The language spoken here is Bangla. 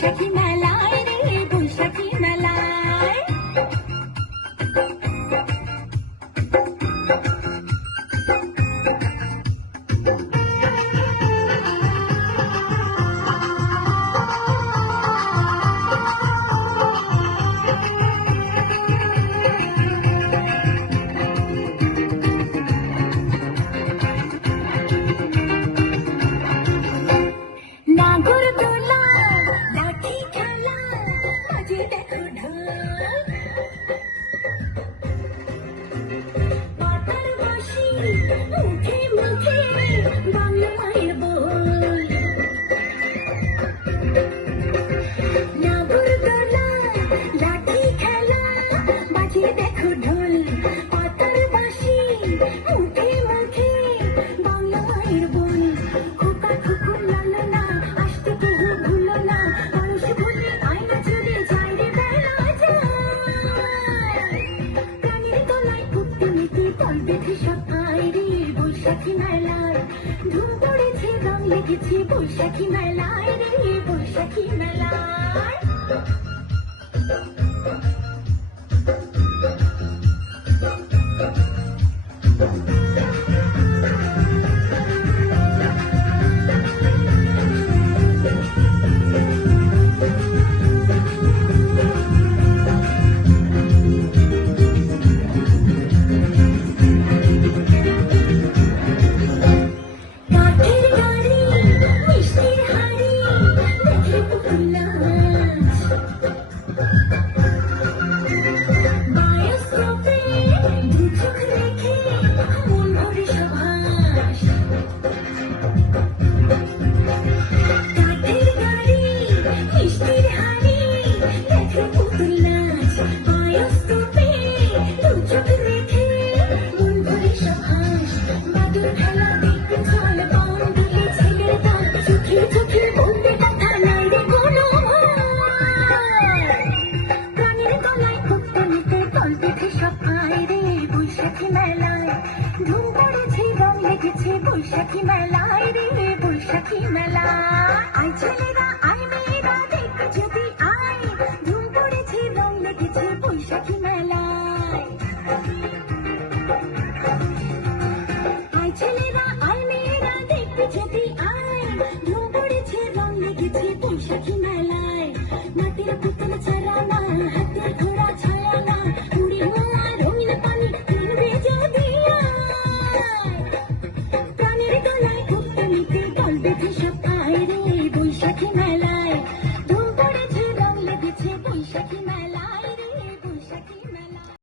বৈশাখী মেলায় রে বৈশাখী মেলায়। নাগরদোলা লাঠি খেলা বাজে দেখো ঢোল, পাতার বাঁশি মুখে মুখে বাংলা মায়ের বল। নাগরদোলা লাঠি খেলা বাজে দেখো ঢোল, পাতার বাঁশি মুখে মুখে বাংলা মায়ের বল। খোকা খুকু লালনা আসতে কেহ ভুলো না, মানুষ ভুলে আয়না চলে যায় রে বেলা যায়। প্রাণীর তলায় কুত্তি মিটি তল বেঁধে সব আয় রে বৈশাখী মেলায়। ধুম পড়েছে রং লেগেছে বৈশাখী মেলায় রে বৈশাখী মেলায়। কাঠের গাড়ি মিষ্টির হাড়ি দেখে পুতুল নাচ, বায়োস্কোপে দু চোখ রেখে মন ভরে সভাস। কাঠের গাড়ি মিষ্টির হাড়ি দেখে পুতুল নাচ, বায়োস্কোপে দু চোখ রেখে মন ভরে সভাস। বাদুর খেলা দেখতে চল পান দিলে ছেলের দান, চোখে চোখে বলতে কথা নাই রে কোনো ভয়। প্রাণীর গলায় কুত্তে নিতে তল বেঁধে সব আয় রে বৈশাখী মেলায়। ধুম পড়েছে রং লেগেছে বৈশাখী মেলায় রে বৈশাখী মেলায়। আয় ছেলেরা আয় মেয়েরা দেখতে যদি আয়, ধুম পড়েছে রং লেগেছে বৈশাখী মেলায়। আয় ছেলেরা আয় মেয়েরা দেখতে যদি আয়, ধুম